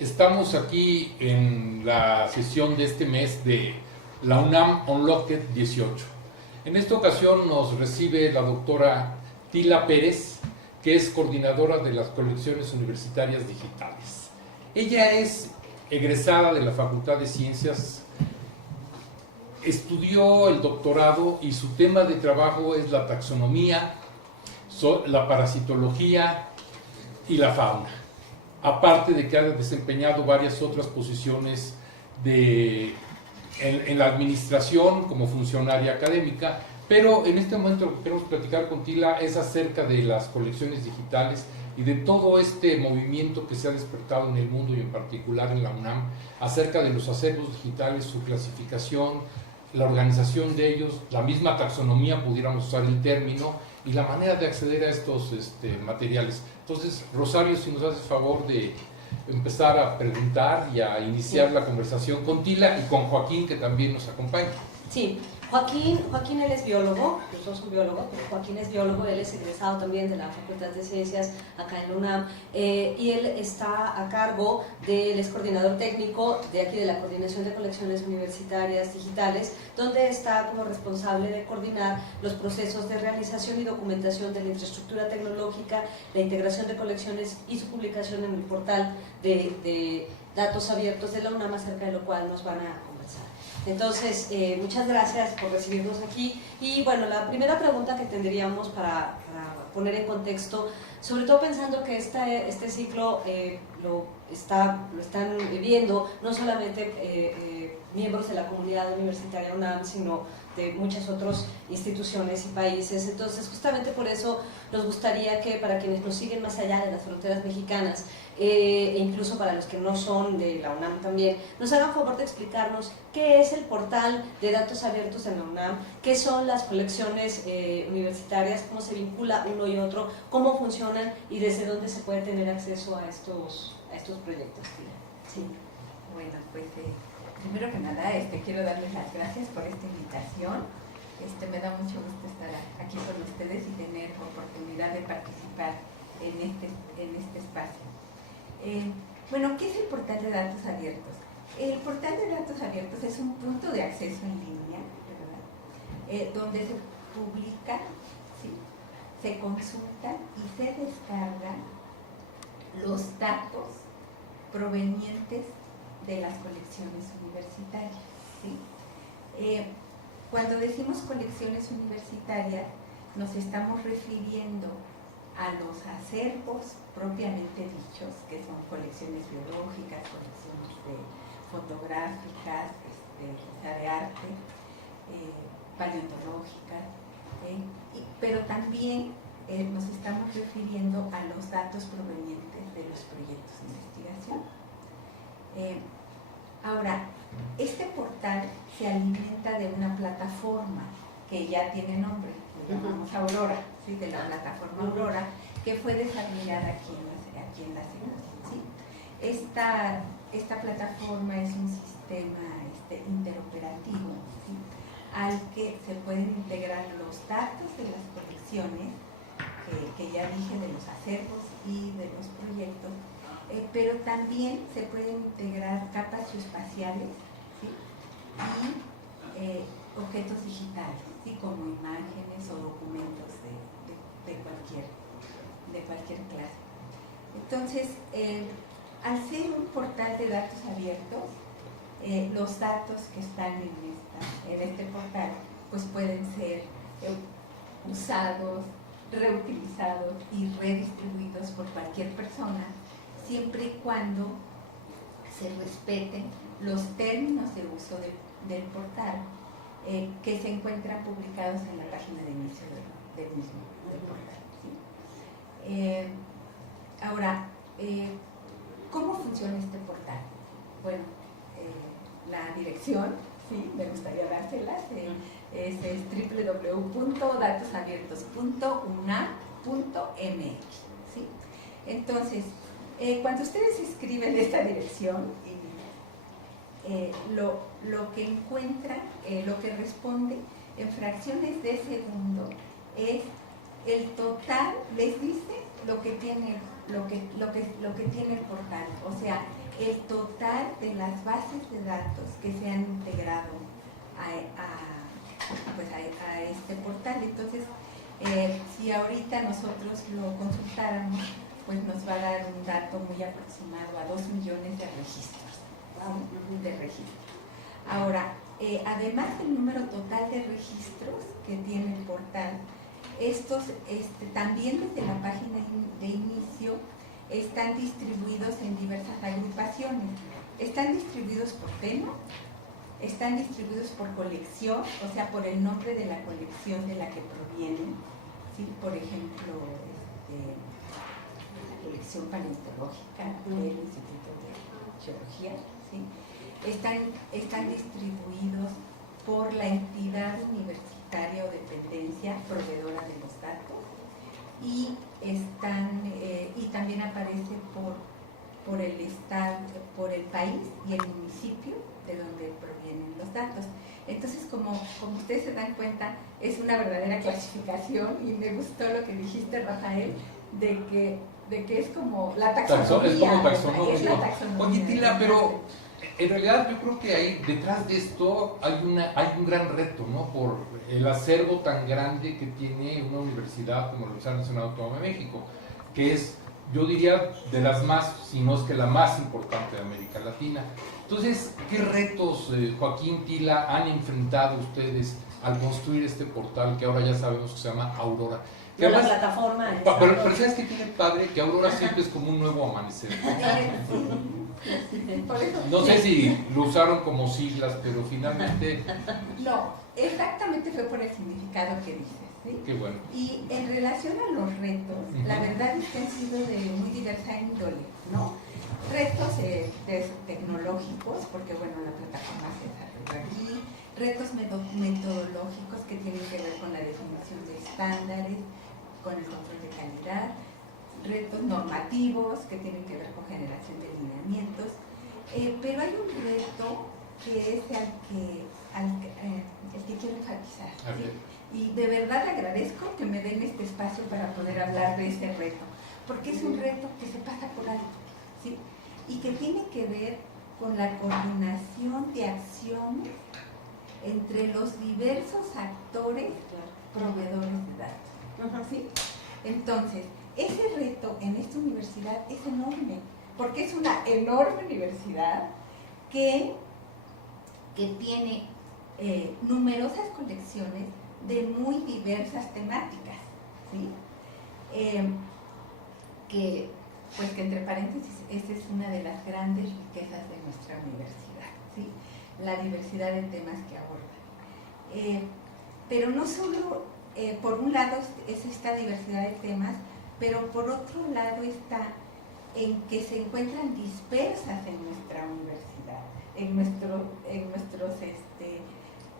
Estamos aquí en la sesión de este mes de la UNAM Unlocked 18. En esta ocasión nos recibe la doctora Tila Pérez, que es coordinadora de las colecciones universitarias digitales. Ella es egresada de la Facultad de Ciencias, estudió el doctorado y su tema de trabajo es la taxonomía, la parasitología y la fauna. Aparte de que ha desempeñado varias otras posiciones en la administración como funcionaria académica, pero en este momento lo que queremos platicar con Tila es acerca de las colecciones digitales y de todo este movimiento que se ha despertado en el mundo y en particular en la UNAM, acerca de los acervos digitales, su clasificación, la organización de ellos, la misma taxonomía, pudiéramos usar el término, y la manera de acceder a estos materiales. Entonces, Rosario, si nos haces favor de empezar a preguntar y a iniciar la conversación con Tila y con Joaquín, que también nos acompaña. Sí, Joaquín él es biólogo, yo soy un biólogo, pero Joaquín es biólogo, él es egresado también de la Facultad de Ciencias acá en la UNAM, y él está a cargo él es coordinador técnico de aquí de la Coordinación de Colecciones Universitarias Digitales, donde está como responsable de coordinar los procesos de realización y documentación de la infraestructura tecnológica, la integración de colecciones y su publicación en el portal de datos abiertos de la UNAM, acerca de lo cual nos van a conversar. Entonces, muchas gracias por recibirnos aquí. Y bueno, la primera pregunta que tendríamos para poner en contexto, sobre todo pensando que este ciclo lo están viviendo no solamente miembros de la comunidad universitaria UNAM, sino de muchas otras instituciones y países. Entonces, justamente por eso nos gustaría que para quienes nos siguen más allá de las fronteras mexicanas, e incluso para los que no son de la UNAM también, nos hagan favor de explicarnos qué es el portal de datos abiertos en la UNAM, qué son las colecciones universitarias, cómo se vincula uno y otro, cómo funcionan y desde dónde se puede tener acceso a estos proyectos. Sí. Bueno, pues primero que nada quiero darles las gracias por esta invitación. Me da mucho gusto estar aquí con ustedes y tener oportunidad de participar en este espacio. Bueno, ¿qué es el portal de datos abiertos? El portal de datos abiertos es un punto de acceso en línea, ¿verdad? Donde se publica, ¿sí? Se consulta y se descargan los datos provenientes de las colecciones universitarias, ¿sí? Cuando decimos colecciones universitarias, nos estamos refiriendo a los acervos propiamente dichos, que son colecciones biológicas, colecciones fotográficas, de arte, paleontológicas, pero también nos estamos refiriendo a los datos provenientes de los proyectos de investigación. Ahora, este portal se alimenta de una plataforma que ya tiene nombre, lo llamamos Aurora, ¿sí? De la plataforma Aurora, que fue desarrollada aquí en la ciudad, ¿sí? Esta plataforma es un sistema interoperativo, ¿sí? Al que se pueden integrar los datos de las colecciones, que ya dije, de los acervos y de los proyectos, pero también se pueden integrar capas geoespaciales, ¿sí? Y objetos digitales, ¿sí? Como imágenes o documentos de cualquier clase. Entonces, al ser un portal de datos abiertos, los datos que están en este portal pues pueden ser usados, reutilizados y redistribuidos por cualquier persona, siempre y cuando se respeten los términos de uso del portal que se encuentran publicados en la página de inicio del portal, ¿sí? Ahora, ¿cómo funciona este portal? Bueno, la dirección, ¿sí? Me gustaría dárselas, es www.datosabiertos.unam.mx, ¿sí? Entonces, cuando ustedes escriben esta dirección, lo que encuentran, lo que responde en fracciones de segundo es el total, les dice lo que tiene el portal, o sea, el total de las bases de datos que se han integrado a este portal. Entonces, si ahorita nosotros lo consultáramos, pues nos va a dar un dato muy aproximado a 2 millones de registros. De registros. Ahora, además del número total de registros que tiene el portal, estos también desde la página de inicio están distribuidos en diversas agrupaciones. Están distribuidos por tema, están distribuidos por colección, o sea, por el nombre de la colección de la que provienen. ¿Sí? Por ejemplo, la colección paleontológica del Instituto de Geología. ¿Sí? Están distribuidos por la entidad universitaria o dependencia proveedora de los datos y también aparece por el estado, por el país y el municipio de donde provienen los datos. Entonces, como ustedes se dan cuenta, es una verdadera clasificación y me gustó lo que dijiste, Rafael, de que es como la taxonomía. Es como taxonomía. Es la taxonomía. Oye, Tila, pero en realidad yo creo que ahí detrás de esto hay un gran reto, ¿no? Por el acervo tan grande que tiene una universidad como la Universidad Nacional Autónoma de México, que es, yo diría, de las más, si no es que la más importante de América Latina. Entonces, ¿qué retos, Joaquín, Tila, han enfrentado ustedes al construir este portal que ahora ya sabemos que se llama Aurora? Que No, además, la plataforma. pero ¿sabes qué tiene padre? Que Aurora siempre es como un nuevo amanecer. No sé si lo usaron como siglas, pero finalmente... No, exactamente fue por el significado que dices, ¿sí? Qué bueno. Y en relación a los retos, la verdad es que han sido de muy diversa índole, ¿no? Retos tecnológicos, porque bueno, la plataforma se desarrolla aquí, retos metodológicos que tienen que ver con la definición de estándares, con el control de calidad, retos normativos que tienen que ver con generación de lineamientos, pero hay un reto que es el que quiero enfatizar, ¿sí? Y de verdad agradezco que me den este espacio para poder hablar de este reto, porque es un reto que se pasa por alto, ¿sí? Y que tiene que ver con la coordinación de acciones entre los diversos actores proveedores de datos, ¿sí? Entonces, ese reto en esta universidad es enorme, porque es una enorme universidad que tiene numerosas colecciones de muy diversas temáticas, ¿sí? Que entre paréntesis, esa es una de las grandes riquezas de nuestra universidad, ¿sí? La diversidad de temas que aborda. Pero no solo, por un lado es esta diversidad de temas, pero por otro lado está en que se encuentran dispersas en nuestra universidad,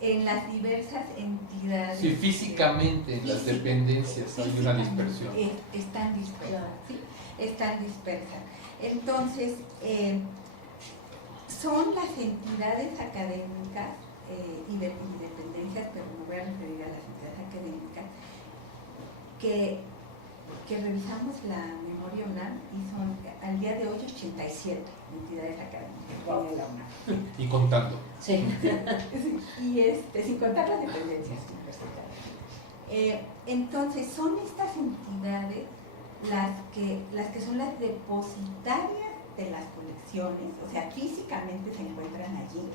en las diversas entidades. Sí, físicamente en las dependencias hay una dispersión. Están dispersas, ¿sí? Están dispersas. Entonces, son las entidades académicas y dependencias, pero me voy a referir a las entidades académicas, que revisamos la memoria UNAM y son al día de hoy 87 entidades académicas de la UNAM. Y contando. Sí. Y sin contar las dependencias universitarias. Entonces, son estas entidades las que son las depositarias de las colecciones, o sea, físicamente se encuentran allí.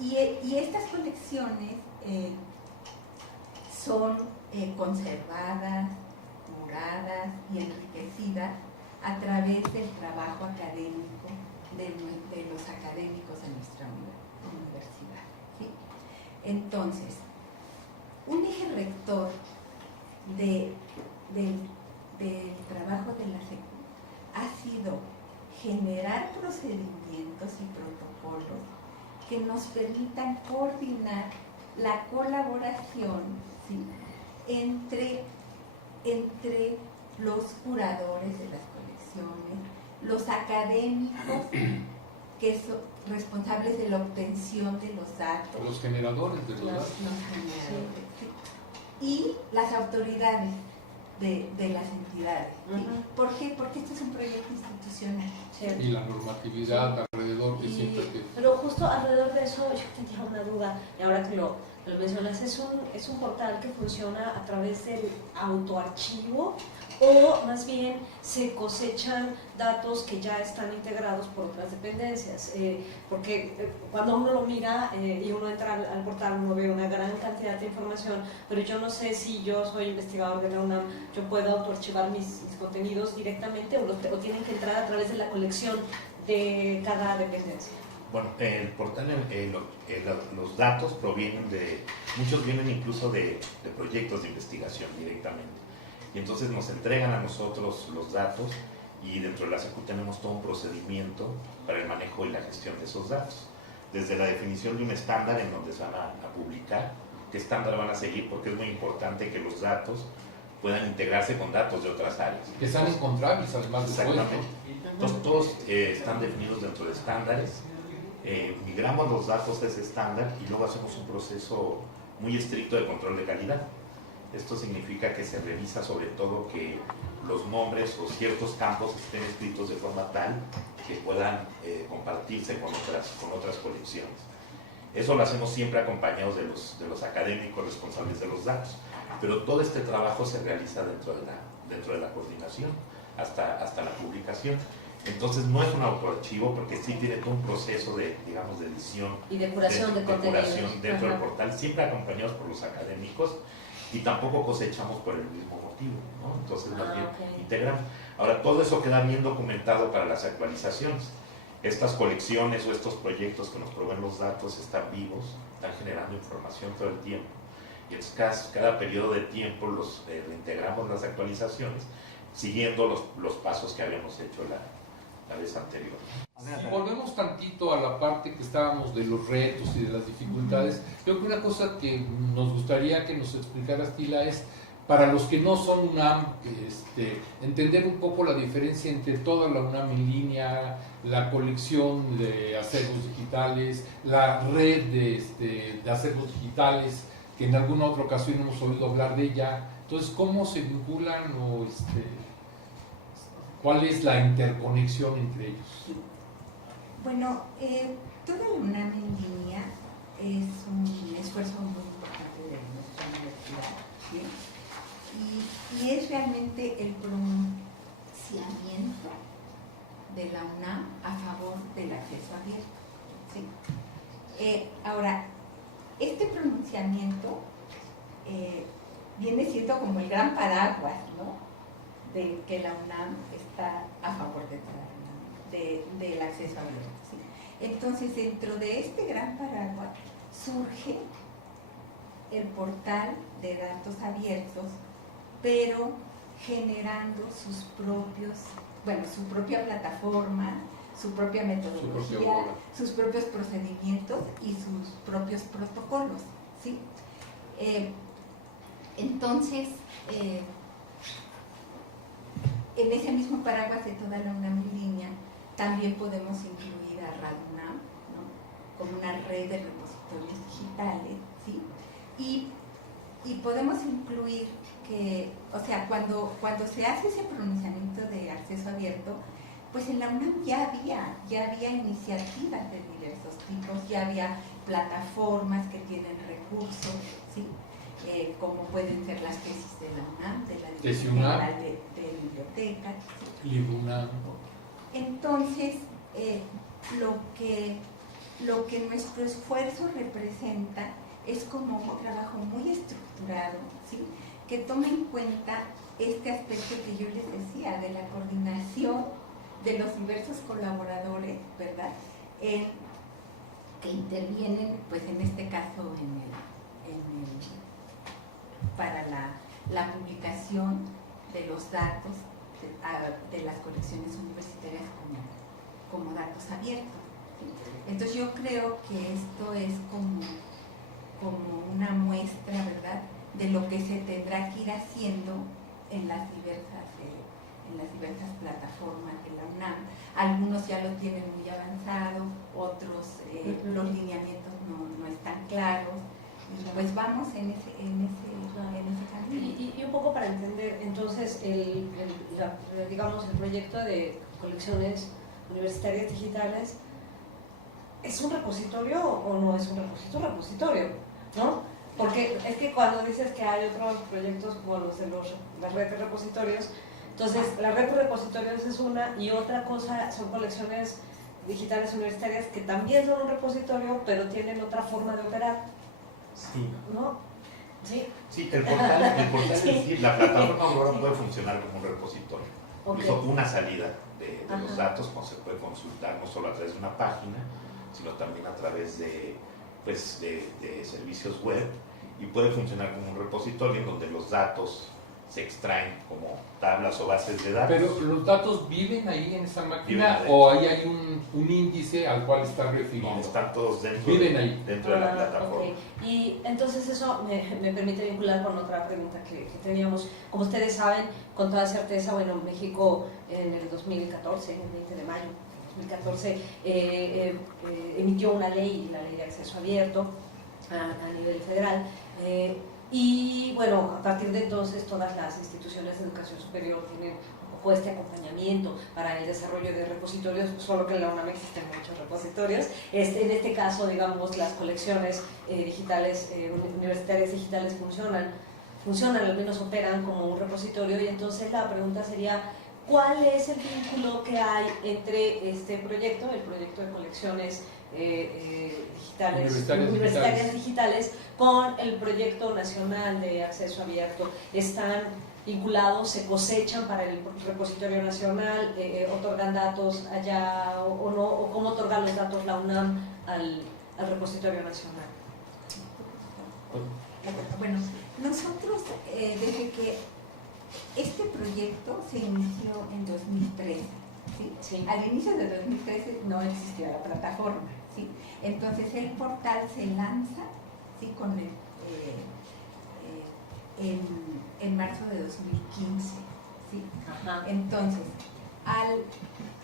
Y estas colecciones son conservadas, curadas y enriquecidas a través del trabajo académico de los académicos de nuestra universidad, ¿sí? Entonces, un eje rector del trabajo de la SECU ha sido generar procedimientos y protocolos que nos permitan coordinar la colaboración, ¿sí? entre los curadores de las colecciones, los académicos que son responsables de la obtención de los datos, Los generadores de los datos. los generadores, ¿sí? Y las autoridades, de las entidades. ¿Sí? ¿Por qué? Porque este es un proyecto institucional. Cierto. Y la normatividad alrededor que siempre que... Pero justo alrededor de eso yo tenía una duda, y ahora que lo mencionas, ¿es un portal que funciona a través del autoarchivo o más bien se cosechan datos que ya están integrados por otras dependencias? Porque cuando uno lo mira y uno entra al portal, uno ve una gran cantidad de información, pero yo no sé si yo soy investigador de la UNAM, yo puedo autoarchivar mis contenidos directamente o tienen que entrar a través de la colección de cada dependencia. Bueno, el portal, los datos provienen muchos vienen incluso de proyectos de investigación directamente. Y entonces nos entregan a nosotros los datos y dentro de la SECU tenemos todo un procedimiento para el manejo y la gestión de esos datos. Desde la definición de un estándar en donde se van a publicar, qué estándar van a seguir, porque es muy importante que los datos puedan integrarse con datos de otras áreas. Que sean encontrables además de Exactamente. Entonces todos están definidos dentro de estándares. Migramos los datos de ese estándar y luego hacemos un proceso muy estricto de control de calidad. Esto significa que se revisa sobre todo que los nombres o ciertos campos estén escritos de forma tal que puedan compartirse con otras colecciones. Eso lo hacemos siempre acompañados de los académicos responsables de los datos, pero todo este trabajo se realiza dentro de la coordinación hasta la publicación. Entonces no es un autoarchivo porque sí tiene todo un proceso de edición y de curación de contenidos dentro del portal, siempre acompañados por los académicos, y tampoco cosechamos por el mismo motivo, ¿no? Entonces más bien integramos. Ahora todo eso queda bien documentado para las actualizaciones. Estas colecciones o estos proyectos que nos proveen los datos están vivos, están generando información todo el tiempo. Y entonces cada periodo de tiempo reintegramos las actualizaciones siguiendo los pasos que habíamos hecho la vez anterior. Si volvemos tantito a la parte que estábamos de los retos y de las dificultades, creo que una cosa que nos gustaría que nos explicaras, Tila, es para los que no son UNAM, entender un poco la diferencia entre toda la UNAM en línea, la colección de acervos digitales, la red de acervos digitales, que en alguna otra ocasión hemos oído hablar de ella. Entonces, ¿cómo se vinculan o cuál es la interconexión entre ellos? Bueno, toda la UNAM en línea es un esfuerzo muy importante de nuestra universidad, ¿sí? Y es realmente el pronunciamiento de la UNAM a favor del acceso abierto, ¿sí? Ahora, este pronunciamiento viene siendo como el gran paraguas, ¿no?, de que la UNAM está a favor del acceso abierto, ¿sí? Entonces, dentro de este gran paraguas surge el portal de datos abiertos, pero generando su propia plataforma, su propia metodología, sus propios procedimientos y sus propios protocolos, ¿sí? Entonces, en ese mismo paraguas de toda la UNAM en línea, también podemos incluir a RadUNAM, ¿no?, como una red de repositorios digitales, ¿sí? Y podemos incluir que, o sea, cuando se hace ese pronunciamiento de acceso abierto, pues en la UNAM ya había iniciativas de diversos tipos, ya había plataformas que tienen recursos, ¿sí? Como pueden ser las tesis de la UNAM, de la Dirección General de Bibliotecas, ¿sí? Libunam. Entonces, lo que nuestro esfuerzo representa es como un trabajo muy estructurado, ¿sí?, que toma en cuenta este aspecto que yo les decía, de la coordinación de los diversos colaboradores, ¿verdad?, que intervienen, pues en este caso, para la publicación de los datos de las colecciones universitarias como datos abiertos. Entonces yo creo que esto es como una muestra, ¿verdad?, de lo que se tendrá que ir haciendo en las diversas plataformas de la UNAM. Algunos ya lo tienen muy avanzado, otros los lineamientos no están claros, y pues vamos en ese Claro. en ese camino. Y un poco para entender, entonces, digamos, el proyecto de colecciones universitarias digitales, ¿es un repositorio o no es un repositorio? Es un repositorio, ¿no? Porque es que cuando dices que hay otros proyectos como los de las redes de repositorios, entonces la red de repositorios es una y otra cosa son colecciones digitales universitarias que también son un repositorio, pero tienen otra forma de operar, Sí. ¿no? Sí. Sí, el portal Sí. en sí, la plataforma Aurora puede funcionar como un repositorio. Ok. Incluso una salida de los Ajá. datos se puede consultar no solo a través de una página, sino también a través de servicios web, y puede funcionar como un repositorio en donde los datos se extraen como tablas o bases de datos. Pero los datos viven ahí en esa Viven máquina ahí. o ahí hay un índice al cual está refiriendo. No, están todos dentro, Viven ahí. dentro de la plataforma. Ok. Y entonces eso me permite vincular con otra pregunta que teníamos. Como ustedes saben, con toda certeza, bueno, México en el 2014, el 20 de mayo de 2014, emitió una ley, la Ley de Acceso Abierto a nivel federal. Y bueno, a partir de entonces todas las instituciones de educación superior tienen un poco este acompañamiento para el desarrollo de repositorios, solo que en la UNAM existen muchos repositorios. En este caso, digamos, las colecciones digitales, universitarias digitales funcionan, al menos operan como un repositorio, y entonces la pregunta sería, ¿cuál es el vínculo que hay entre este proyecto, el proyecto de colecciones universitarias digitales, con el proyecto nacional de acceso abierto? ¿Están vinculados, se cosechan para el repositorio nacional, otorgan datos allá o no? ¿O cómo otorga los datos la UNAM al repositorio nacional? Bueno, nosotros desde que este proyecto se inició en 2013, ¿sí? Sí. Al inicio de 2013 no existía la plataforma, ¿sí? Entonces el portal se lanza, ¿sí? En marzo de 2015, ¿sí? Ajá. Entonces,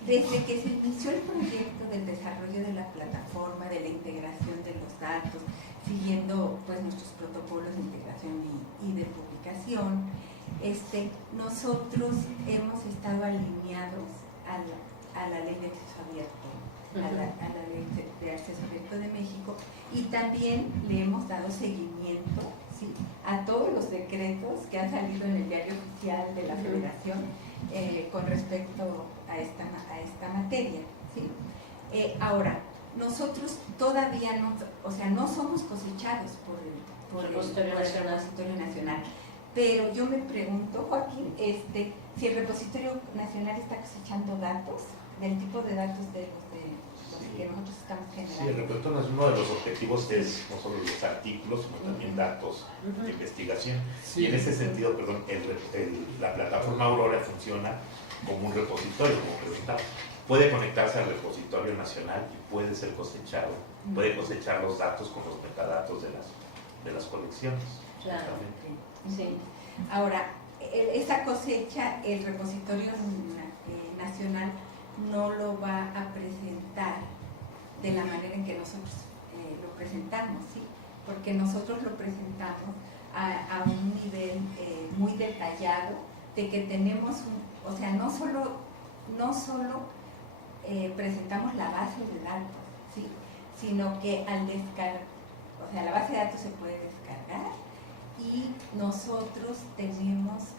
desde que se inició el proyecto del desarrollo de la plataforma, de la integración de los datos, siguiendo pues nuestros protocolos de integración y de publicación, nosotros hemos estado alineados a la Ley de Acceso Abierto, a la Ley de Acceso Abierto de México, y también le hemos dado seguimiento, ¿sí? A todos los decretos que han salido en el diario oficial de la Federación con respecto a esta materia, ¿sí? Ahora, nosotros todavía no somos cosechados por el repositorio nacional, pero yo me pregunto, Joaquín, si el repositorio nacional está cosechando datos, del tipo de datos de los que nosotros estamos generando. Sí, el repositorio nacional, uno de los objetivos es no solo los artículos, sino también datos de investigación. Sí. Y en ese sentido, la plataforma Aurora funciona como un repositorio, como preguntaba. Puede conectarse al repositorio nacional y puede ser cosechado, puede cosechar los datos con los metadatos de las colecciones. Claro. Sí. Ahora, esa cosecha, el repositorio nacional no lo va a presentar de la manera en que nosotros lo presentamos, ¿sí? Porque nosotros lo presentamos a un nivel muy detallado, de que tenemos no solo presentamos la base de datos, ¿sí? Sino que al descargar, la base de datos se puede descargar, y nosotros tenemos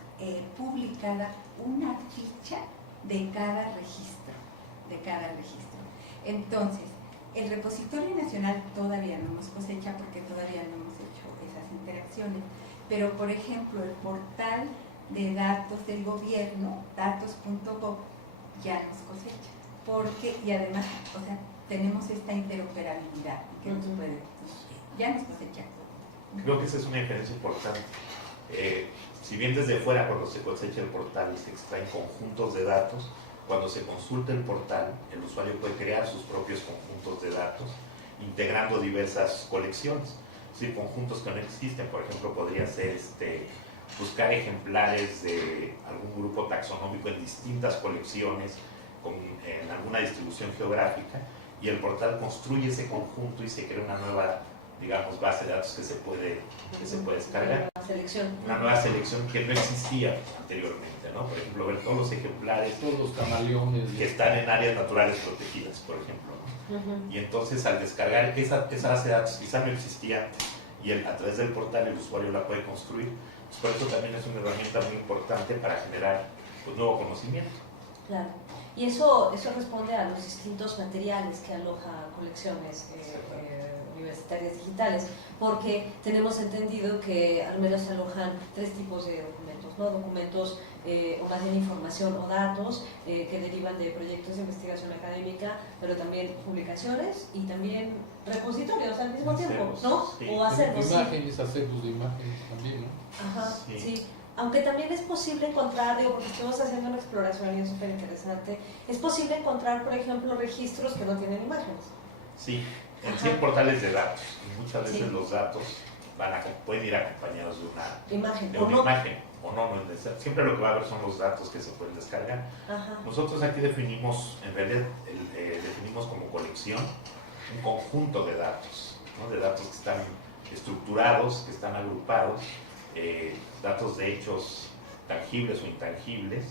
publicada una ficha de cada registro, Entonces, el repositorio nacional todavía no nos cosecha porque todavía no hemos hecho esas interacciones, pero por ejemplo el portal de datos del gobierno, datos.gov, ya nos cosecha, y además, tenemos esta interoperabilidad que nos puede, ya nos cosecha. Creo que esa es una diferencia importante. Si bien desde fuera, cuando se cosecha el portal, se extraen conjuntos de datos, cuando se consulta el portal, el usuario puede crear sus propios conjuntos de datos, integrando diversas colecciones. Sí, conjuntos que no existen, por ejemplo, podría ser buscar ejemplares de algún grupo taxonómico en distintas colecciones, en alguna distribución geográfica, y el portal construye ese conjunto y se crea una nueva digamos, base de datos que se puede descargar. Una nueva selección que no existía anteriormente, ¿no? Por ejemplo, ver todos los ejemplares, Todos los camaleones. que están en áreas naturales protegidas, por ejemplo, ¿no? Y entonces al descargar esa base de datos quizá no existía y a través del portal el usuario la puede construir. Pues por eso también es una herramienta muy importante para generar pues, nuevo conocimiento. Claro. Y eso responde a los distintos materiales que aloja colecciones universitarias digitales, porque tenemos entendido que al menos alojan 3 tipos de documentos, ¿no? Documentos o más bien información o datos que derivan de proyectos de investigación académica, pero también publicaciones y también repositorios al mismo tiempo, ¿no? Sí. O acervos. Imágenes, acervos de imágenes también, ¿no? Ajá, Sí. sí. Aunque también es posible encontrar, digo, porque estuvimos haciendo una exploración y es súper interesante, es posible encontrar, por ejemplo, registros que no tienen imágenes. Sí, en Ajá. 100 portales de datos. Y muchas veces Sí. los datos pueden ir acompañados de una Imagen, de o una no. imagen o no, no es necesario. Siempre lo que va a haber son los datos que se pueden descargar. Ajá. Nosotros aquí definimos, en realidad, definimos como colección un conjunto de datos, ¿no? De datos que están estructurados, que están agrupados, datos de hechos tangibles o intangibles,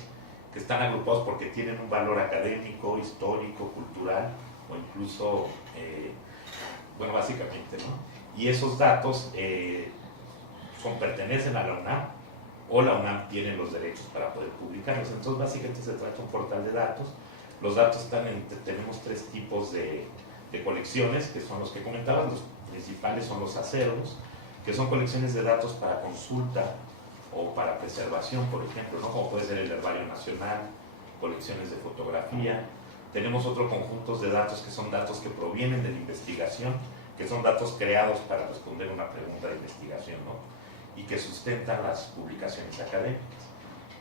que están agrupados porque tienen un valor académico, histórico, cultural o incluso, bueno, básicamente, ¿no? Y esos datos pertenecen a la UNAM o la UNAM tiene los derechos para poder publicarlos. Entonces, básicamente se trata de un portal de datos. Los datos tenemos 3 tipos de colecciones, que son los que comentaban. Los principales son los acervos, que son colecciones de datos para consulta o para preservación, por ejemplo, ¿no? Como puede ser el Herbario Nacional, colecciones de fotografía. Tenemos otro conjunto de datos que son datos que provienen de la investigación, que son datos creados para responder una pregunta de investigación, ¿no? Y que sustentan las publicaciones académicas.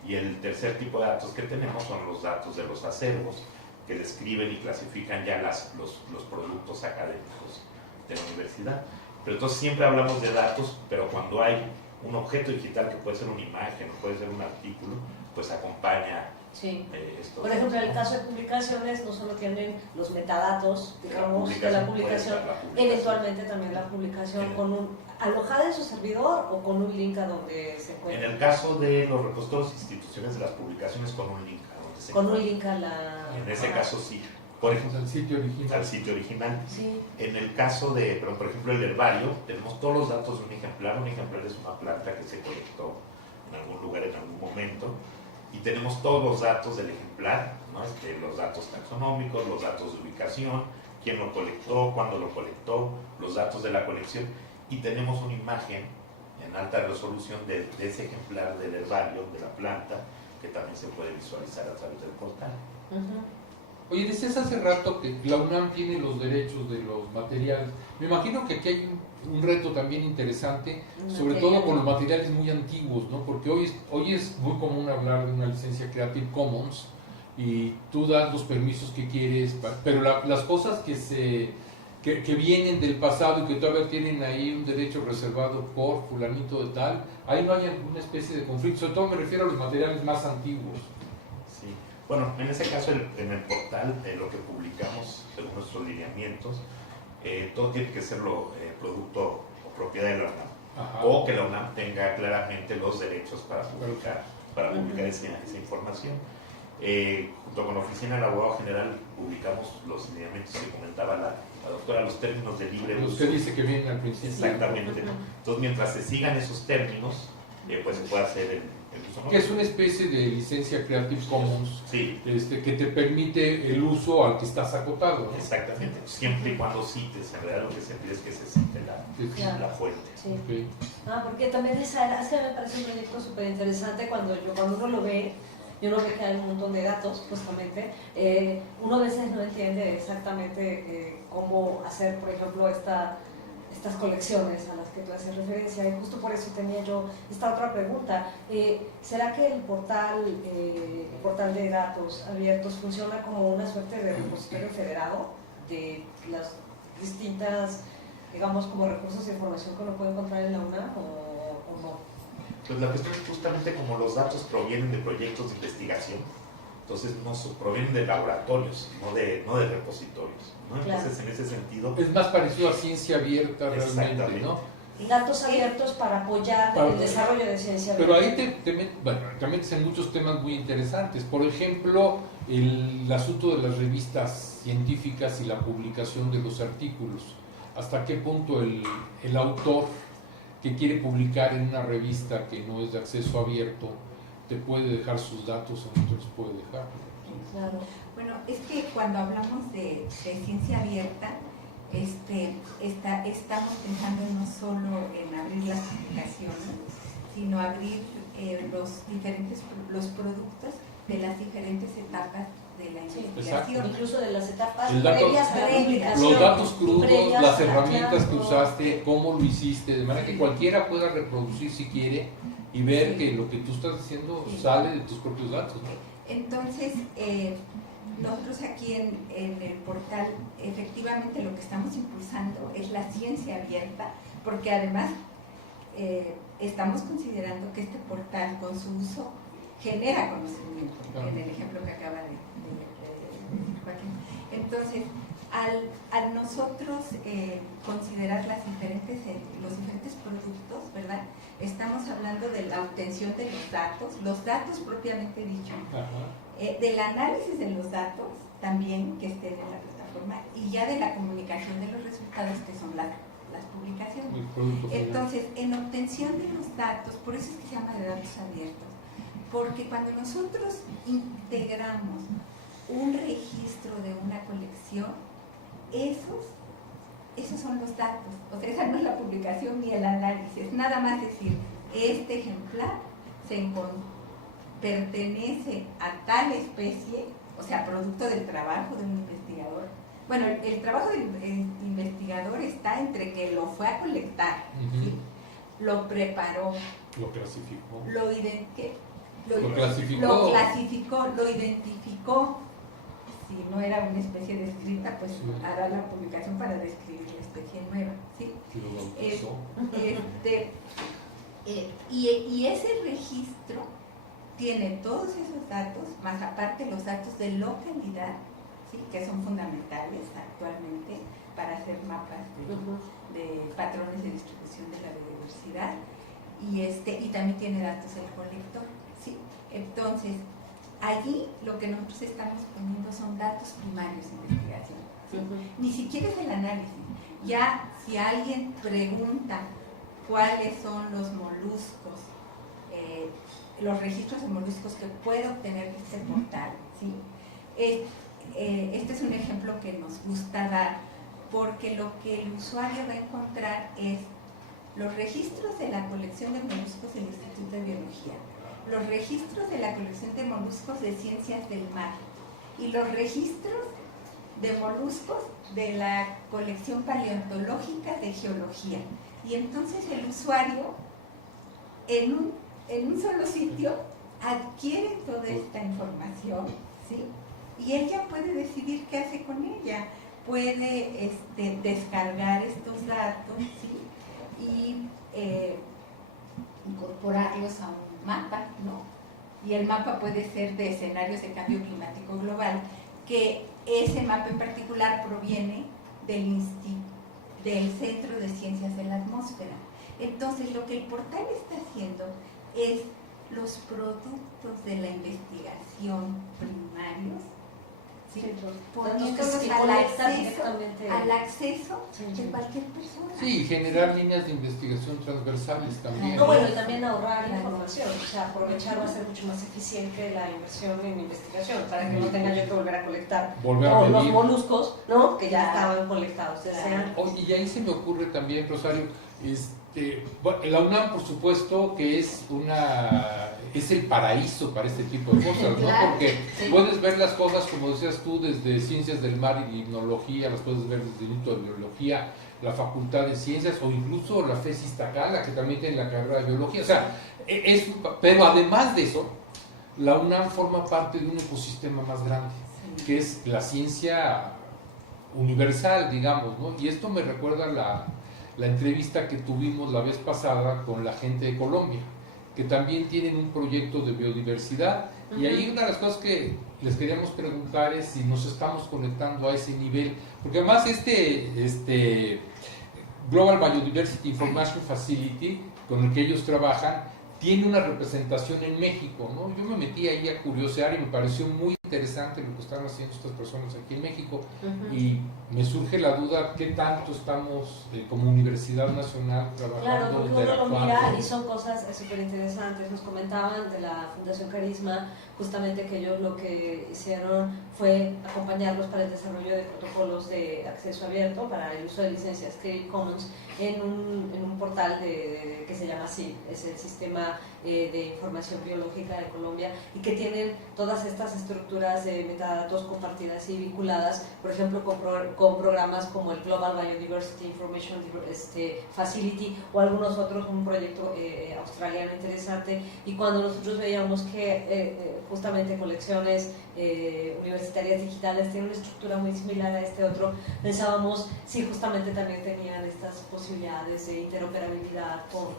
Y el tercer tipo de datos que tenemos son los datos de los acervos, que describen y clasifican ya los productos académicos de la universidad. Pero entonces siempre hablamos de datos, pero cuando hay un objeto digital que puede ser una imagen o puede ser un artículo, pues acompaña Sí. esto. Por ejemplo, en el caso de publicaciones, no solo tienen los metadatos, digamos, de la publicación, eventualmente también la publicación alojada en su servidor o con un link a donde se encuentra. En el caso de los repositorios e instituciones de las publicaciones, con un link a donde se encuentra. Un link a la... En ese caso sí. Por ejemplo, Al sitio original. al sitio original. Sí. En el caso de, por ejemplo, el herbario, tenemos todos los datos de un ejemplar. Un ejemplar es una planta que se colectó en algún lugar, en algún momento. Y tenemos todos los datos del ejemplar, ¿no? Los datos taxonómicos, los datos de ubicación, quién lo colectó, cuándo lo colectó, los datos de la colección. Y tenemos una imagen en alta resolución de ese ejemplar del herbario, de la planta, que también se puede visualizar a través del portal. Oye, decías hace rato que la UNAM tiene los derechos de los materiales. Me imagino que aquí hay un reto también interesante, sobre todo con los materiales muy antiguos, ¿no? Porque hoy es muy común hablar de una licencia Creative Commons y tú das los permisos que quieres, pero las cosas que vienen del pasado y que todavía tienen ahí un derecho reservado por fulanito de tal, ahí no hay alguna especie de conflicto. Sobre todo me refiero a los materiales más antiguos. Sí. Bueno, en ese caso, en el portal, lo que publicamos, según nuestros lineamientos, todo tiene que ser producto o propiedad de la UNAM. Ajá. O que la UNAM tenga claramente los derechos para publicar esa información. Junto con la Oficina del Abogado General publicamos los lineamientos que comentaba la doctora, los términos de libre uso. Usted dice que vienen al principio. Exactamente. Entonces, mientras se sigan esos términos, pues se puede hacer el uso, ¿no? Que es una especie de licencia Creative Commons, Sí. que te permite el uso al que estás acotado, ¿no? Exactamente, siempre y cuando cites, en realidad lo que se pide es que se cite la fuente. Sí. Okay. Porque también esa era, es que me parece un proyecto súper interesante cuando uno lo ve, y uno ve que hay un montón de datos, justamente, uno a veces no entiende exactamente cómo hacer, por ejemplo, estas colecciones a las que tú haces referencia, y justo por eso tenía yo esta otra pregunta. ¿Será que el portal de datos abiertos funciona como una suerte de repositorio federado de las distintas, digamos, como recursos de información que uno puede encontrar en la UNAM o no? Pues la cuestión es justamente como los datos provienen de proyectos de investigación, Entonces provienen de laboratorios, no de repositorios, ¿no? Entonces, en ese sentido... Es más parecido a ciencia abierta realmente, ¿no? Datos abiertos para apoyar el desarrollo de ciencia abierta. Pero ahí te metes en muchos temas muy interesantes. Por ejemplo, el asunto de las revistas científicas y la publicación de los artículos. ¿Hasta qué punto el autor que quiere publicar en una revista que no es de acceso abierto te puede dejar sus datos o no te los puede dejar? Claro. Bueno, es que cuando hablamos de ciencia abierta, estamos pensando no solo en abrir las publicaciones, sino abrir los productos de las diferentes etapas de la investigación. Incluso de las etapas dato, previas a la publicación. Los datos crudos, las herramientas que hackeando. usaste, cómo lo hiciste, de manera que cualquiera pueda reproducir si quiere y ver que lo que tú estás diciendo sale de tus propios datos, ¿no? Entonces, nosotros aquí en el portal, efectivamente lo que estamos impulsando es la ciencia abierta, porque además estamos considerando que este portal con su uso genera conocimiento, en el ejemplo que acaba de decir Joaquín. Entonces, al nosotros considerar los diferentes productos, ¿verdad? Estamos hablando de la obtención de los datos propiamente dicho, del análisis de los datos también que estén en la plataforma y ya de la comunicación de los resultados que son las publicaciones. Entonces, en obtención de los datos, por eso es que se llama de datos abiertos, porque cuando nosotros integramos un registro de una colección, esos son los datos, o sea, esa no es la publicación ni el análisis, nada más decir, este ejemplar pertenece a tal especie, o sea, producto del trabajo de un investigador. Bueno, el trabajo del investigador está entre que lo fue a colectar, ¿sí? Lo preparó, lo clasificó, lo identificó. Si no era una especie descrita, pues hará la publicación para describir la especie nueva, ¿sí? Y ese registro tiene todos esos datos, más aparte los datos de localidad, ¿sí? Que son fundamentales actualmente para hacer mapas de patrones de distribución de la biodiversidad, y también tiene datos del colector, ¿sí? Entonces, allí lo que nosotros estamos poniendo son datos primarios de investigación, ¿sí? Ni siquiera es el análisis. Ya si alguien pregunta cuáles son los moluscos, los registros de moluscos que puede obtener de este portal, ¿sí? Este es un ejemplo que nos gusta dar, porque lo que el usuario va a encontrar es los registros de la colección de moluscos del Instituto de Biología, los registros de la colección de moluscos de Ciencias del Mar y los registros de moluscos de la colección paleontológica de Geología. Y entonces el usuario en un solo sitio adquiere toda esta información, ¿sí? Y ella puede decidir qué hace con ella. Puede descargar estos datos, ¿sí? Y incorporarlos a un mapa, ¿no? Y el mapa puede ser de escenarios de cambio climático global, que ese mapa en particular proviene del Centro de Ciencias de la Atmósfera. Entonces, lo que el portal está haciendo es los productos de la investigación primarios, ¿sí? Poniéndolos al acceso de cualquier persona. Sí, generar líneas de investigación transversales también. No, bueno, y también ahorrar información, o sea, aprovechar va a ser mucho más eficiente la inversión en investigación, para que no tenga yo que volver a colectar todos los moluscos, ¿no? Que ya estaban colectados desde antes. Oye, y ahí se me ocurre también, Rosario, la UNAM, por supuesto, que es el paraíso para este tipo de cosas, ¿no? Claro, porque sí. puedes ver las cosas, como decías tú, desde Ciencias del Mar y Limnología, las puedes ver desde el Instituto de Biología, la Facultad de Ciencias o incluso la FES Iztacala, que también tiene la carrera de Biología. O sea, pero además de eso, la UNAM forma parte de un ecosistema más grande, que es la ciencia universal, digamos, ¿no? Y esto me recuerda la entrevista que tuvimos la vez pasada con la gente de Colombia, que también tienen un proyecto de biodiversidad Y ahí una de las cosas que les queríamos preguntar es si nos estamos conectando a ese nivel, porque además este Global Biodiversity Information Facility, con el que ellos trabajan, tiene una representación en México, ¿no? Yo me metí ahí a curiosear y me pareció muy interesante lo que están haciendo estas personas aquí en México, y me surge la duda, ¿qué tanto estamos como Universidad Nacional trabajando? Claro, porque uno lo mira y son cosas súper interesantes. Nos comentaban de la Fundación Carisma, justamente que ellos lo que hicieron fue acompañarlos para el desarrollo de protocolos de acceso abierto para el uso de licencias Creative Commons en un portal que se llama SIB, es el Sistema de Información Biológica de Colombia, y que tienen todas estas estructuras de metadatos compartidas y vinculadas, por ejemplo, con programas como el Global Biodiversity Information Facility o algunos otros, un proyecto australiano interesante. Y cuando nosotros veíamos que justamente colecciones universitarias digitales tienen una estructura muy similar a este otro, pensábamos si justamente también tenían estas posibilidades de interoperabilidad con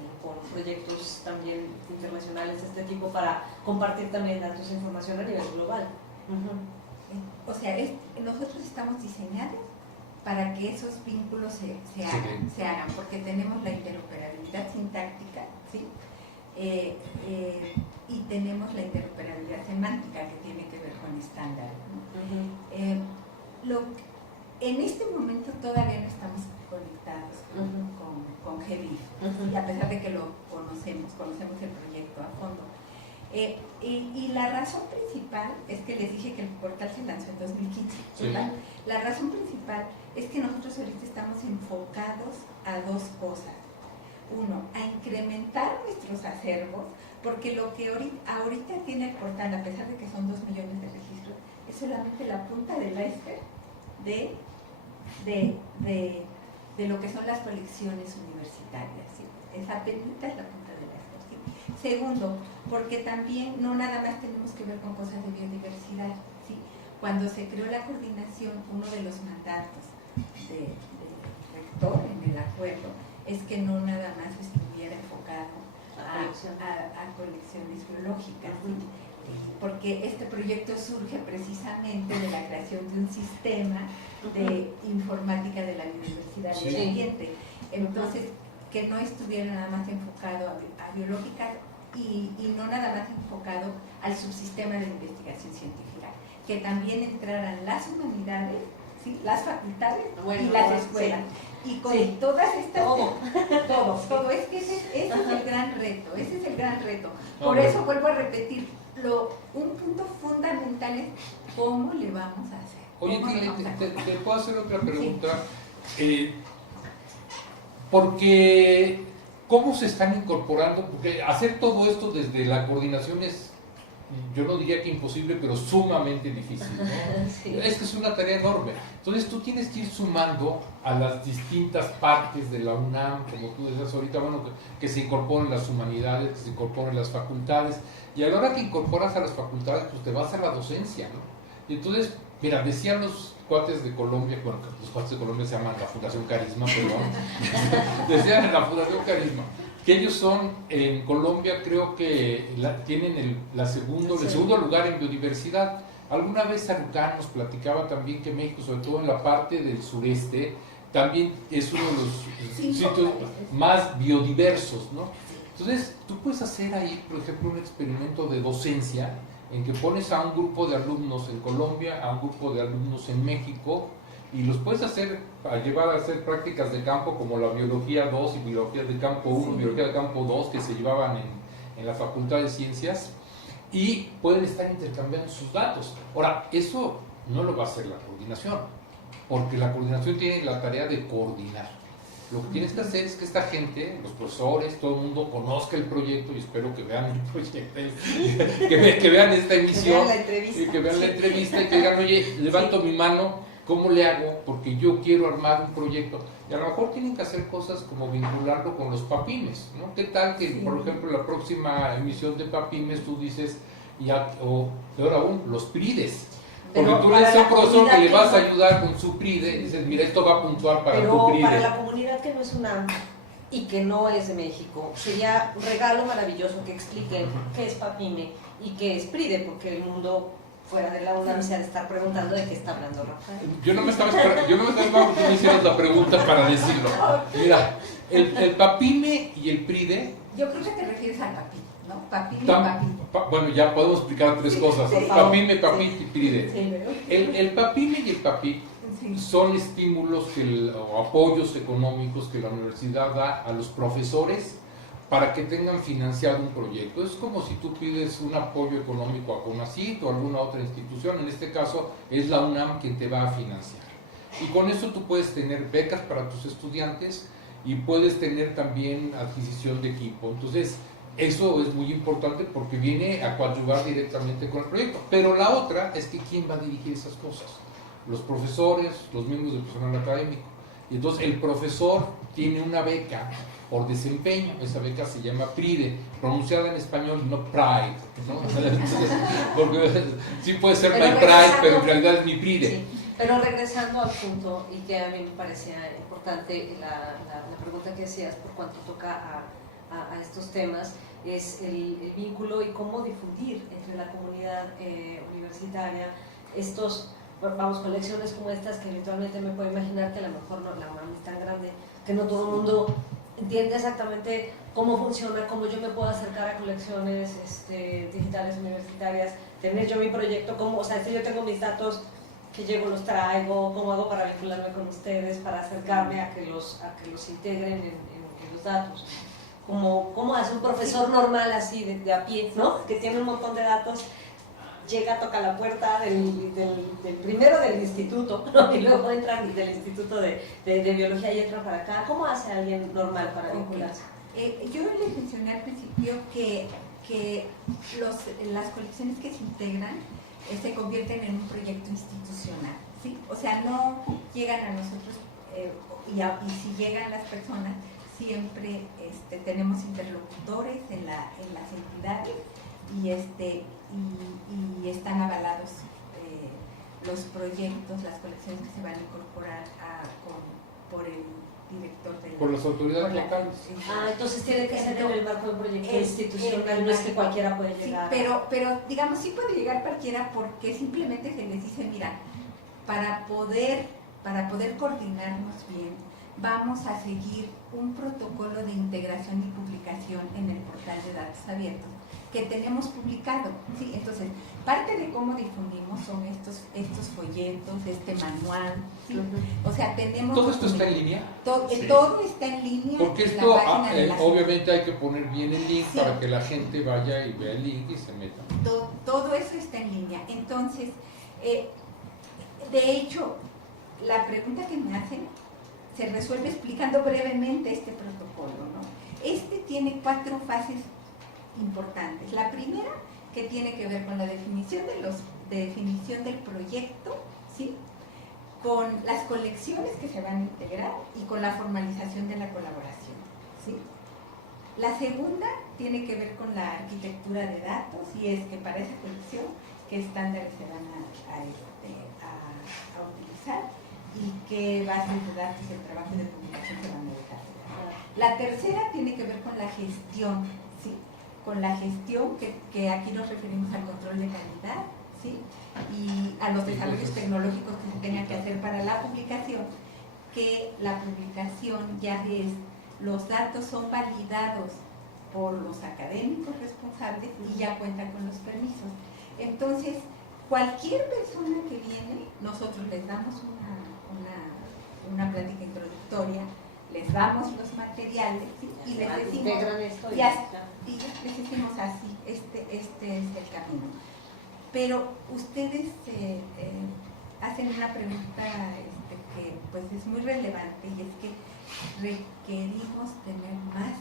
proyectos también internacionales de este tipo para compartir también datos e información a nivel global. O sea, nosotros estamos diseñados para que esos vínculos se hagan, porque tenemos la interoperabilidad sintáctica, ¿sí? Y tenemos la interoperabilidad semántica que tiene que ver con estándar, ¿no? En este momento todavía no estamos conectados con GBIF, y a pesar de que lo conocemos el proyecto a fondo. Y la razón principal es que les dije que el portal se lanzó en 2015, ¿verdad? Sí. La razón principal es que nosotros ahorita estamos enfocados a dos cosas. Uno, a incrementar nuestros acervos, porque lo que ahorita tiene el portal, a pesar de que son 2 millones de registros, es solamente la punta del iceberg de lo que son las colecciones universitarias, ¿sí? Esa penita es la punta del iceberg, ¿sí? Segundo, porque también no nada más tenemos que ver con cosas de biodiversidad, ¿sí? Cuando se creó la coordinación, uno de los mandatos del rector en el acuerdo es que no nada más estuviera enfocado a colecciones biológicas, ¿sí? Porque este proyecto surge precisamente de la creación de un sistema de informática de la biodiversidad del ambiente. Entonces, que no estuviera nada más enfocado a biológicas y no nada más enfocado al subsistema de investigación científica, que también entraran las humanidades, ¿sí? Las facultades y las escuelas. Sí. Y con todas estas... Todo. Es que ese es el gran reto, Por eso vuelvo a repetir, un punto fundamental es cómo le vamos a hacer. Oye, te puedo hacer otra pregunta. Sí. Porque, ¿cómo se están incorporando? Porque hacer todo esto desde la coordinación es, yo no diría que imposible, pero sumamente difícil, ¿no? Sí. Es que es una tarea enorme. Entonces tú tienes que ir sumando a las distintas partes de la UNAM, como tú decías ahorita, bueno, que se incorporen las humanidades, que se incorporen las facultades, y a la hora que incorporas a las facultades, pues te vas a la docencia, ¿no? Y entonces, mira, decían los cuates de Colombia, bueno, los cuates de Colombia se llaman la Fundación Carisma, perdón, decían en la Fundación Carisma, que ellos son, en Colombia creo que tienen el segundo lugar en biodiversidad. Alguna vez Sarucán nos platicaba también que México, sobre todo en la parte del sureste, también es uno de los sitios más biodiversos, ¿no? Entonces, tú puedes hacer ahí, por ejemplo, un experimento de docencia en que pones a un grupo de alumnos en Colombia, a un grupo de alumnos en México, y los puedes llevar a hacer prácticas de campo como la biología 2 y biología de campo 1, biología de campo 2 que se llevaban en la Facultad de Ciencias, y pueden estar intercambiando sus datos. Ahora, eso no lo va a hacer la coordinación, porque la coordinación tiene la tarea de coordinar. Lo que tienes que hacer es que esta gente, los profesores, todo el mundo conozca el proyecto, y espero que vean el proyecto, que vean esta emisión, que vean la entrevista y que digan, oye, levanto mi mano, ¿cómo le hago? Porque yo quiero armar un proyecto. Y a lo mejor tienen que hacer cosas como vincularlo con los PAPIMES, ¿no? ¿Qué tal que, por ejemplo, la próxima emisión de PAPIMES tú dices, o peor aún, los PRIDES? Porque tú le dices a un profesor que le vas a ayudar con su PRIDE y dices, mira, esto va a puntuar para tu PRIDE. Pero para la comunidad que no es una y que no es de México. Sería un regalo maravilloso que expliquen qué es PAPIME y qué es PRIDE, porque el mundo fuera de la UNAM se ha de estar preguntando de qué está hablando Rafael. Yo no me estaba esperando que tú me hicieras la pregunta para decirlo. Mira, el PAPIME y el PRIDE... Yo creo que te refieres al PAPIT, ¿no? PAPIT y PAPIT. Bueno, ya podemos explicar tres cosas. Sí. PAPIME, PAPIT y PRIDE. Sí. El PAPIME y el PAPIT Sí. son estímulos o apoyos económicos que la universidad da a los profesores para que tengan financiado un proyecto. Es como si tú pides un apoyo económico a CONACYT o alguna otra institución, en este caso es la UNAM quien te va a financiar. Y con eso tú puedes tener becas para tus estudiantes y puedes tener también adquisición de equipo. Entonces, eso es muy importante porque viene a coadyuvar directamente con el proyecto. Pero la otra es que ¿quién va a dirigir esas cosas? Los profesores, los miembros del personal académico. Y entonces el profesor tiene una beca por desempeño, esa beca se llama PRIDE, pronunciada en español no Pride, ¿no? Entonces, porque sí puede ser My Pride, pero en realidad es mi PRIDE. Sí, pero regresando al punto, y que a mí me parecía importante la pregunta que hacías por cuanto toca a estos temas, es el vínculo y cómo difundir entre la comunidad universitaria estos, vamos, colecciones como estas que eventualmente me puedo imaginar que a lo mejor no, la UNAM es tan grande que no todo el mundo entiende exactamente cómo funciona, cómo yo me puedo acercar a colecciones digitales universitarias, tener yo mi proyecto, cómo, o sea, si yo tengo mis datos, que llego, los traigo, cómo hago para vincularme con ustedes, para acercarme a que los integren en los datos. ¿Cómo hace un profesor normal así, de a pie, ¿no? Que tiene un montón de datos, llega, toca la puerta del primero del instituto, ¿no? Y luego entra del instituto de biología y entra para acá. ¿Cómo hace alguien normal para vincularse? Yo les mencioné al principio que las colecciones que se integran se convierten en un proyecto institucional, ¿sí? O sea, no llegan a nosotros, y si llegan las personas, siempre tenemos interlocutores en las entidades y están avalados los proyectos, las colecciones que se van a incorporar por el director de la... Por las autoridades locales. Entonces tiene que ser en el marco de un proyecto institucional, no es que cualquiera puede llegar. Sí, pero digamos, sí puede llegar cualquiera porque simplemente se les dice, mira, para poder coordinarnos bien, vamos a seguir un protocolo de integración y publicación en el portal de datos abiertos que tenemos publicado, ¿sí? Entonces, parte de cómo difundimos son estos folletos, este manual, ¿sí? O sea, tenemos... ¿Todo esto está en línea? Sí. Todo está en línea. Porque en esto, la página de la obviamente hay que poner bien el link, sí, para que la gente vaya y vea el link y se meta. Todo eso está en línea. Entonces, de hecho, la pregunta que me hacen se resuelve explicando brevemente este protocolo, ¿no? Tiene 4 fases importantes. La primera, que tiene que ver con la definición del proyecto, ¿sí? Con las colecciones que se van a integrar y con la formalización de la colaboración, ¿sí? La segunda tiene que ver con la arquitectura de datos, y es que para esa colección qué estándares se van a utilizar y qué bases de datos y el trabajo de publicación se van a desarrollar. La tercera tiene que ver con la gestión, ¿sí? Con la gestión, que aquí nos referimos al control de calidad, ¿sí? Y a los desarrollos tecnológicos que se tengan que hacer para la publicación, que la publicación ya los datos son validados por los académicos responsables y ya cuentan con los permisos. Entonces, cualquier persona que viene, nosotros les damos una plática introductoria, les damos los materiales, ¿sí? Y les decimos, les decimos así, este es el camino. Pero ustedes hacen una pregunta que pues es muy relevante, y es que requerimos tener más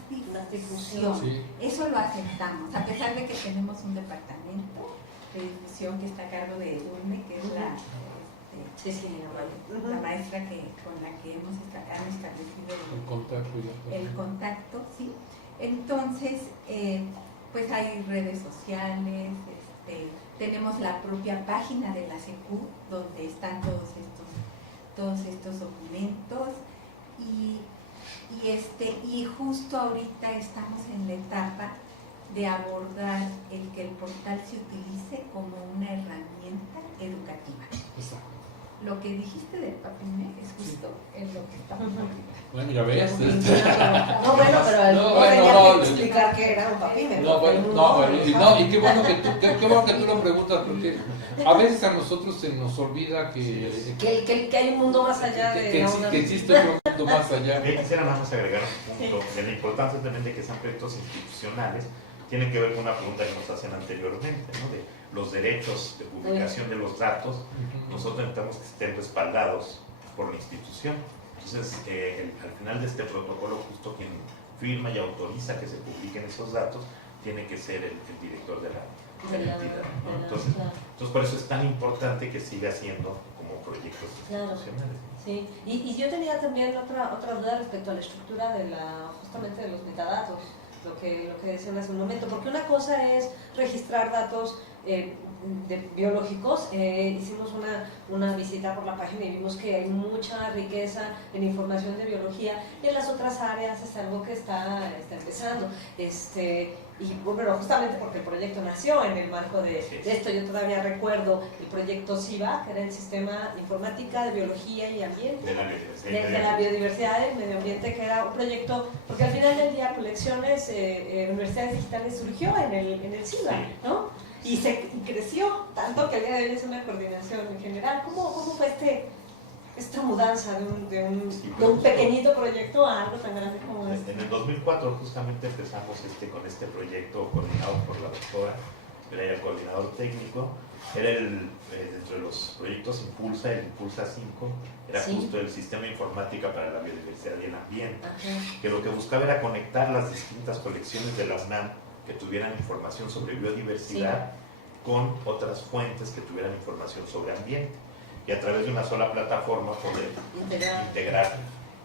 difusión. Sí. Eso lo aceptamos, a pesar de que tenemos un departamento de difusión que está a cargo de Edurne, que es la maestra con la que hemos establecido el contacto, ¿sí? Entonces, pues hay redes sociales, tenemos la propia página de la SECU, donde están todos estos documentos, y y justo ahorita estamos en la etapa de abordar el que el portal se utilice como una herramienta educativa. Exacto. Lo que dijiste del papine es justo en lo que estamos hablando. Bueno, ya ves. No, bueno, pero él No, no tenía bueno, que explicar que era un papine. No, bueno, y qué bueno que tú lo preguntas, porque a veces a nosotros se nos olvida que hay un mundo más allá de que existe otro mundo más allá. Yo quisiera nada más agregar un punto de la importancia también de que sean proyectos institucionales. Tiene que ver con una pregunta que nos hacen anteriormente, ¿no? De los derechos de publicación de los datos. Nosotros necesitamos que estén respaldados por la institución. Entonces, al final de este protocolo, justo quien firma y autoriza que se publiquen esos datos tiene que ser el director de la entidad, ¿no? Entonces, por eso es tan importante que siga siendo como proyectos institucionales. Sí, y yo tenía también otra duda respecto a la estructura de justamente de los metadatos, lo que decían hace un momento, porque una cosa es registrar datos biológicos. Hicimos una visita por la página y vimos que hay mucha riqueza en información de biología, y en las otras áreas es algo que está empezando. Y bueno, justamente porque el proyecto nació en el marco de esto. Yo todavía recuerdo el proyecto SIVA, que era el Sistema Informática de Biología y Ambiente, de la biodiversidad y medio ambiente, que era un proyecto, porque al final del día Colecciones Universidades Digitales surgió en el SIVA, ¿no? Y creció tanto que el día de hoy es una coordinación en general. ¿Cómo fue esta mudanza de un pequeñito proyecto a algo tan grande como este? En el 2004 justamente empezamos con este proyecto coordinado por la doctora, que era el coordinador técnico. Era dentro de los proyectos Impulsa, el Impulsa 5, era justo el Sistema Informática para la Biodiversidad y el Ambiente, que lo que buscaba era conectar las distintas colecciones de la UNAM que tuvieran información sobre biodiversidad con otras fuentes que tuvieran información sobre ambiente, y a través de una sola plataforma poder integrar.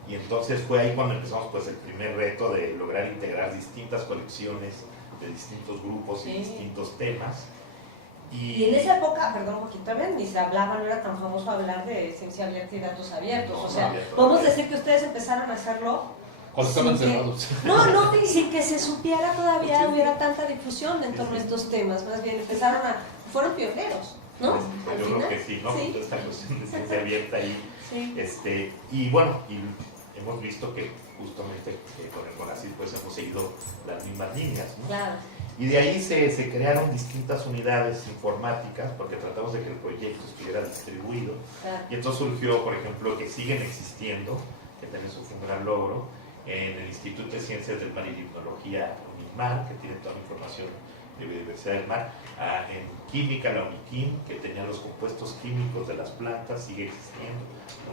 Y entonces fue ahí cuando empezamos pues el primer reto de lograr integrar distintas colecciones de distintos grupos y distintos temas. Y en esa época, perdón un poquito también, ni se hablaba, no era tan famoso hablar de ciencia abierta y datos abiertos. O sea, podemos decir que ustedes empezaron a hacerlo cuando estaban cerrados. Sin que se supiera todavía, hubiera tanta difusión en torno a estos temas. Más bien fueron pioneros, ¿no? Pues, yo creo que sí, ¿no? Con toda esta cuestión de ciencia abierta y bueno, y hemos visto que justamente con el CONACYT pues hemos seguido las mismas líneas, ¿no? Claro. Y de ahí se crearon distintas unidades informáticas porque tratamos de que el proyecto estuviera distribuido. Claro. Y entonces surgió, por ejemplo, que siguen existiendo, que también fue un gran logro, en el Instituto de Ciencias del Mar y Limnología UNIMAR, que tiene toda la información de biodiversidad del mar. En Química, la UNIQUIM, que tenía los compuestos químicos de las plantas, sigue existiendo.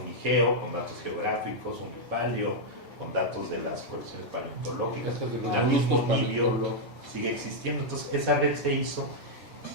UNIGEO, con datos geográficos, UNIPALEO, con datos de las colecciones paleontológicas. La misma UNIBIO sigue existiendo. Entonces, esa red se hizo.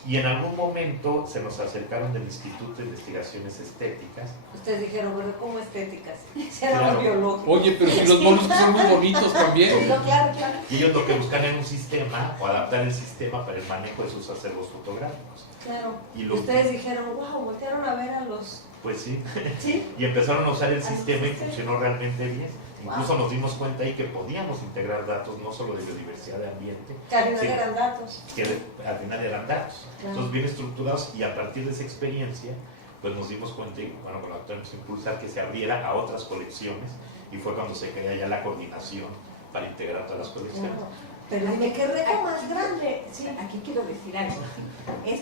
Y en algún momento se nos acercaron del Instituto de Investigaciones Estéticas. Ustedes dijeron, bueno, ¿cómo estéticas? Si éramos biológicos. Oye, pero si los moluscos son muy bonitos también. Claro. Y ellos lo que buscan es un sistema, o adaptar el sistema para el manejo de sus acervos fotográficos. Claro. Y ustedes dijeron, wow, voltearon a ver a los... Pues sí. ¿Sí? Y empezaron a usar el sistema y funcionó realmente bien. Incluso nos dimos cuenta ahí que podíamos integrar datos no solo de biodiversidad de ambiente, que al final eran datos. Que al final eran datos. Claro. Entonces bien estructurados, y a partir de esa experiencia pues nos dimos cuenta, y bueno, con la doctora nos impulsar que se abriera a otras colecciones, y fue cuando se crea ya la coordinación para integrar todas las colecciones. Claro. Pero dime, ¿qué reto más grande? Sí, aquí quiero decir algo.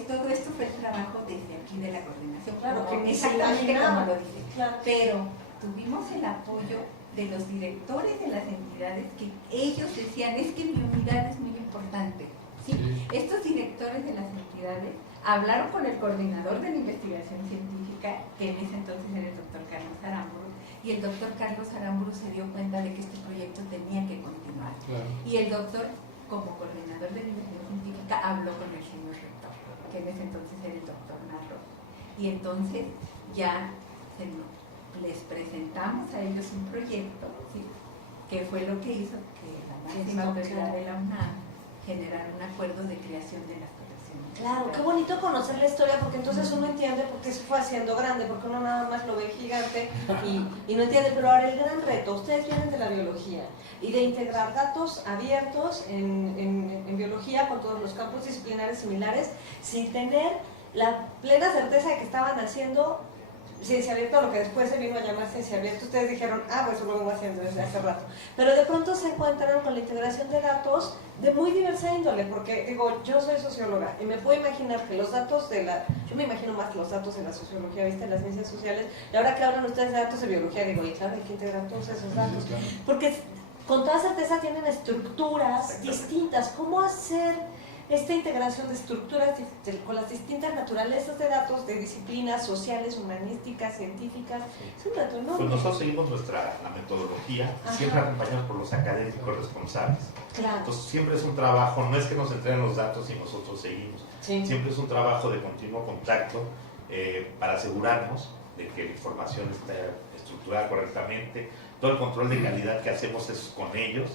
Todo esto fue el trabajo desde aquí de la coordinación. Claro, que exactamente como lo dice. Claro. Pero tuvimos el apoyo de los directores de las entidades, que ellos decían, es que mi unidad es muy importante. ¿Sí? Estos directores de las entidades hablaron con el coordinador de la investigación científica, que en ese entonces era el doctor Carlos Aramburu, y el doctor Carlos Aramburu se dio cuenta de que este proyecto tenía que continuar. Claro. Y el doctor, como coordinador de la investigación científica, habló con el señor rector, que en ese entonces era el doctor Narro. Y entonces ya les presentamos a ellos un proyecto, ¿sí?, que fue lo que hizo que la máxima autoridad de la UNAM generara un acuerdo de creación de las colecciones Claro, qué bonito conocer la historia, porque entonces uno entiende por qué se fue haciendo grande, porque uno nada más lo ve gigante y no entiende. Pero ahora el gran reto, ustedes vienen de la biología y de integrar datos abiertos en biología con todos los campos disciplinares similares, sin tener la plena certeza de que estaban haciendo ciencia abierta, lo que después se vino a llamar ciencia abierta. Ustedes dijeron, pues lo vengo haciendo desde hace rato. Pero de pronto se encuentran con la integración de datos de muy diversa índole, porque digo, yo soy socióloga y me puedo imaginar que los datos yo me imagino más los datos de la sociología, ¿viste? En las ciencias sociales, y ahora que hablan ustedes de datos de biología, digo, y claro, hay que integrar todos esos datos, porque con toda certeza tienen estructuras distintas. ¿Cómo hacer esta integración de estructuras con las distintas naturalezas de datos de disciplinas sociales, humanísticas, científicas? Es un reto enorme. Pues nosotros seguimos la metodología, siempre acompañados por los académicos responsables. Claro. Entonces siempre es un trabajo, no es que nos entreguen los datos y nosotros seguimos. Sí. Siempre es un trabajo de continuo contacto para asegurarnos de que la información está estructurada correctamente. Todo el control de calidad que hacemos es con ellos.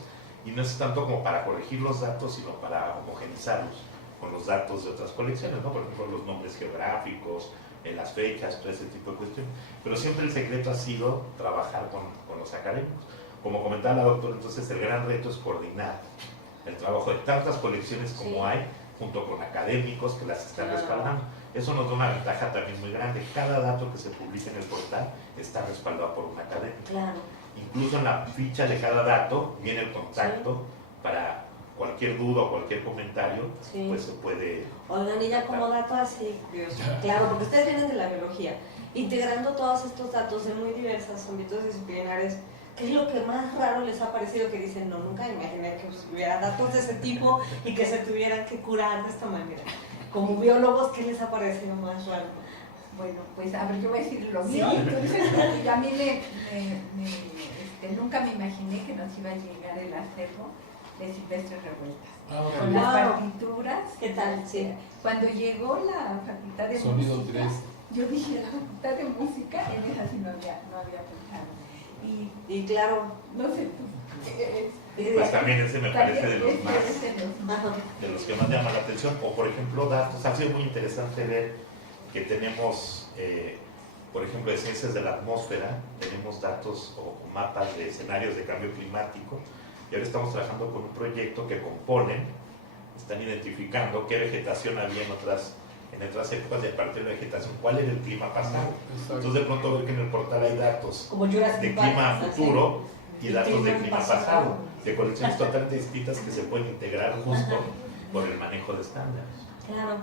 Y no es tanto como para corregir los datos, sino para homogenizarlos con los datos de otras colecciones, ¿no? Por ejemplo, los nombres geográficos, las fechas, todo ese tipo de cuestiones. Pero siempre el secreto ha sido trabajar con los académicos. Como comentaba la doctora, entonces el gran reto es coordinar el trabajo de tantas colecciones como hay, junto con académicos que las están respaldando. Eso nos da una ventaja también muy grande. Cada dato que se publica en el portal está respaldado por un académico. Claro. Incluso en la ficha de cada dato viene el contacto para cualquier duda o cualquier comentario, pues se puede... Oigan, y ya como dato así, claro, porque ustedes vienen de la biología, integrando todos estos datos de muy diversos ámbitos disciplinares, ¿qué es lo que más raro les ha parecido que dicen, no, nunca imaginé que hubiera datos de ese tipo y que se tuvieran que curar de esta manera? Como biólogos, ¿qué les ha parecido más raro? Bueno, pues a ver, yo voy a decir lo mío. Entonces, a mí nunca me imaginé que nos iba a llegar el acervo de Silvestre Revueltas. Con las partituras. ¿Qué tal? Sí. Cuando llegó la facultad de Sonido música, 3. yo dije, la facultad de música, en esa sí no había pensado. Y claro, no sé tú. Pues también ese me parece de los de los que más llaman la atención. O por ejemplo, datos. Ha sido muy interesante ver que tenemos, por ejemplo, de ciencias de la atmósfera, tenemos datos o mapas de escenarios de cambio climático, y ahora estamos trabajando con un proyecto que con polen están identificando qué vegetación había en otras épocas, y a partir de la vegetación, cuál era el clima pasado. Entonces de pronto ver que en el portal hay datos de clima futuro y datos de clima pasado, de colecciones totalmente distintas que se pueden integrar justo por el manejo de estándares. Claro.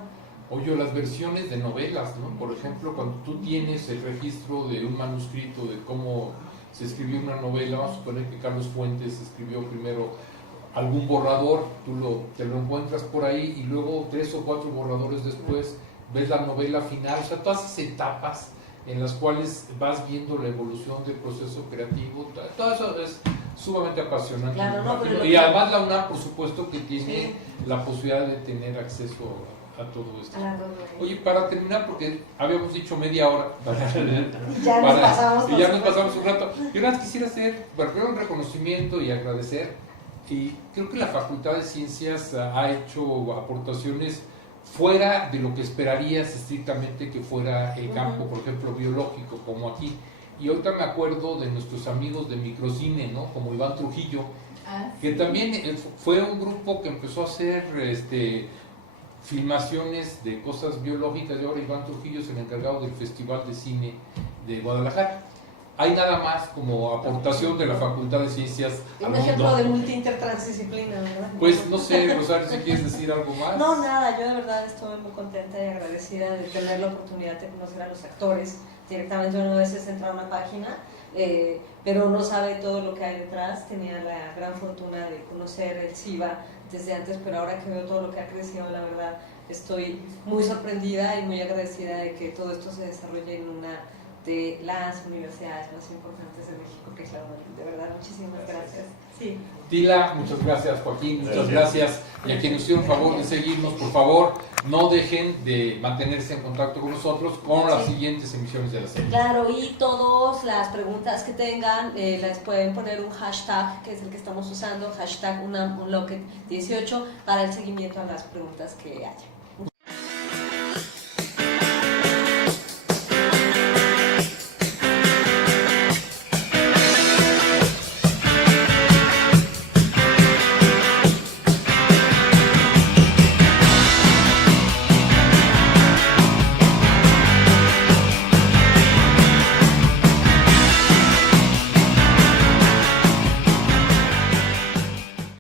Oye, las versiones de novelas, ¿no? Por ejemplo, cuando tú tienes el registro de un manuscrito de cómo se escribió una novela, vamos a suponer que Carlos Fuentes escribió primero algún borrador, te lo encuentras por ahí y luego 3 o 4 borradores después ves la novela final, o sea, todas esas etapas en las cuales vas viendo la evolución del proceso creativo, todo eso es sumamente apasionante. Claro, no, y además la UNAM, por supuesto, que tiene la posibilidad de tener acceso a todo esto. Oye, para terminar, porque habíamos dicho media hora, ya nos pasamos un rato. Yo nada más quisiera hacer primero un reconocimiento y agradecer, y creo que la Facultad de Ciencias ha hecho aportaciones fuera de lo que esperarías estrictamente que fuera el campo, por ejemplo, biológico, como aquí. Y ahorita me acuerdo de nuestros amigos de Microcine, ¿no? Como Iván Trujillo, que también fue un grupo que empezó a hacer filmaciones de cosas biológicas, y ahora Iván Trujillo es el encargado del Festival de Cine de Guadalajara. Hay nada más como aportación de la Facultad de Ciencias. Un ejemplo de multi-intertransdisciplina, ¿verdad? Pues no sé, Rosario, si quieres decir algo más. No, nada, yo de verdad estoy muy contenta y agradecida de tener la oportunidad de conocer a los actores directamente. Uno a veces entra a una página, pero no sabe todo lo que hay detrás. Tenía la gran fortuna de conocer el CIBA desde antes, pero ahora que veo todo lo que ha crecido, la verdad, estoy muy sorprendida y muy agradecida de que todo esto se desarrolle en una de las universidades más importantes de México, que es la UNAM. De verdad, muchísimas gracias. Sí. Tila, muchas gracias. Joaquín, muchas gracias. Y a quienes hicieron favor de seguirnos, por favor, no dejen de mantenerse en contacto con nosotros con las siguientes emisiones de la serie. Claro, y todas las preguntas que tengan, las pueden poner un hashtag, que es el que estamos usando, hashtag UNAM Unlocked 18, para el seguimiento a las preguntas que haya.